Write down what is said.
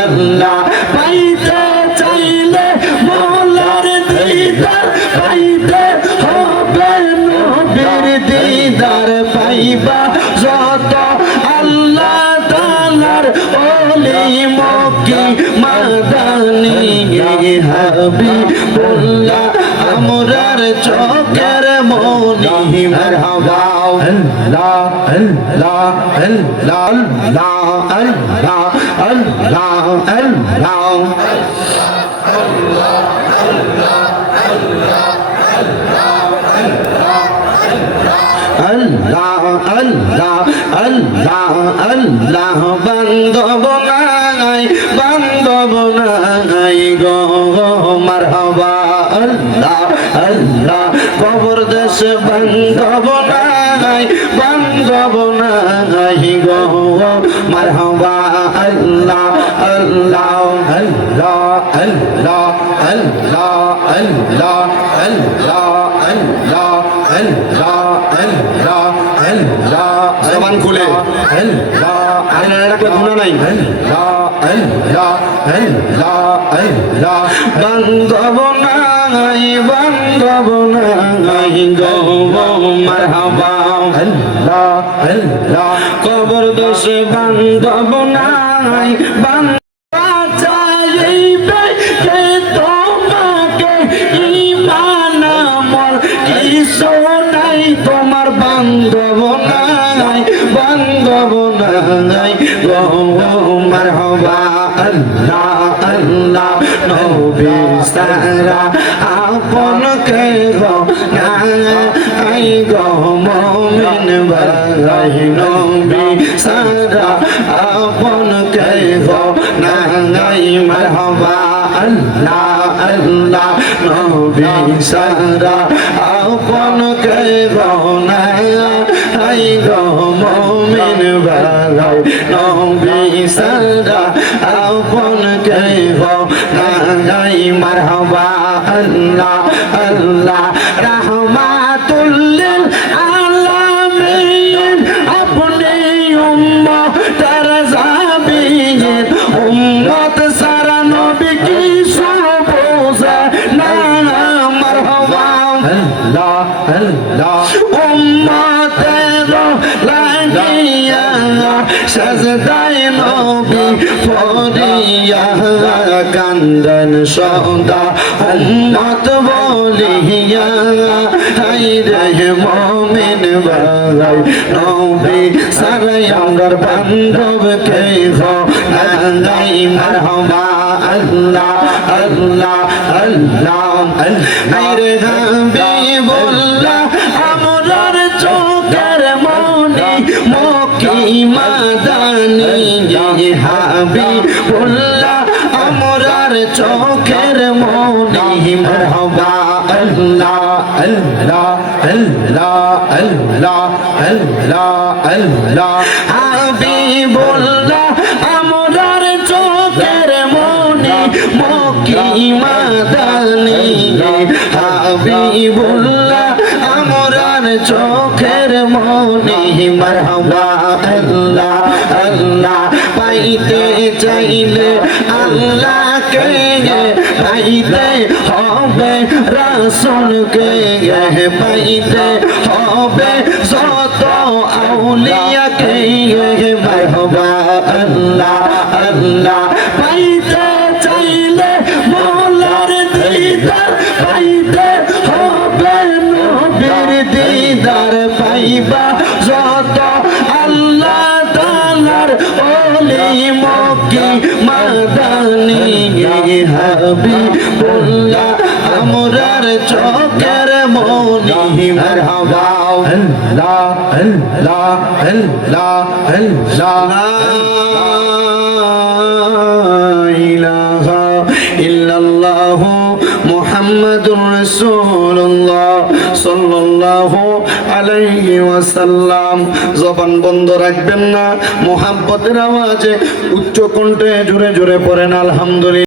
আল্লাহ, পাইতে চাইলে মোলার দিদার, পাইতে হবে নবীর দিদার, পাইবা যত আল্লাহ তালার ওলি মক্কি মাদানি হাবি বললা আমরার চোখের الله الله الله الله الله الله الله আল্লাহ আল্লাহ আল্লাহ আল্লাহ বান্ধব নাই বান্ধব নাই গো মারহাবা কবর দেশ বান্ধব বান্ধব নাই গো মারহাবা আল্লাহ আল্লাহ আল্লাহ আল্লাহ আল্লাহ আল্লাহ আল্লাহ আল্লাহ আল্লাহ আল্লাহ আল্লাহ জবান খুলে আল্লাহ আল্লাহ গুণা নাই আল্লাহ আল্লাহ আল্লাহ আল্লাহ বান্ধব নাই বান্ধব নাই গো মারহাবা আল্লাহ আল্লাহ, কবর দোষে বান্ধব নাই। বান্ধব তোমার বান্ধব নাই বান্ধব নাই। গোমার হবা আল্লাহ আল্লাহ, নবী সারা আপন কে lời non đi xa ra áo con cây vô na ngay mai hoa và anh là anh là nó đi xa ra áo con cây vô na hay gò mô min và lời non đi xa ra áo con cây vô na ngay mai hoa và anh là anh là ra সাজদায় নবী ফরিয়া কান্দন সদা উম্মত বলিয়া। High রে মমিন বালাই নবী সারাই আমার বান্ধব কে নাই? মারহাবা আল্লাহ আল্লাহ আল্লাহ হাই রে হাবিবুল্লাহ মাদানি হাবিবুল্লাহ আমরার চোখের মনি। মারহাবা, আল্লাহ আল্লাহ আল্লাহ আল্লাহ আল্লাহ আল্লাহ। হাবিবুল্লাহ আমরার চোখের মনি। মকি মাদানি হাবিবুল্লাহ আমরার চোখের মনি মরহবা আল্লাহ আল্লাহ পাইতে চাইলে আল্লাহকে পাইতে হবে রাসুলকে পাইতে হবে ওলি মক্কি মাদানি হাবি বললা আমরার চোখের মনি মারহাবা আল্লাহ আল্লাহ আল্লাহ আল্লাহ ইলাহা ইল্লাল্লাহু মুহাম্মাদুর রাসূলুল্লাহ সাল্লাল্লাহু আলাইহি ওয়াসাল্লাম। জবান বন্ধ রাখবেন না মোহাব্বতের আওয়াজে উচ্চ কণ্ঠে জোরে জোরে পড়েন আলহামদুলিল্লাহ।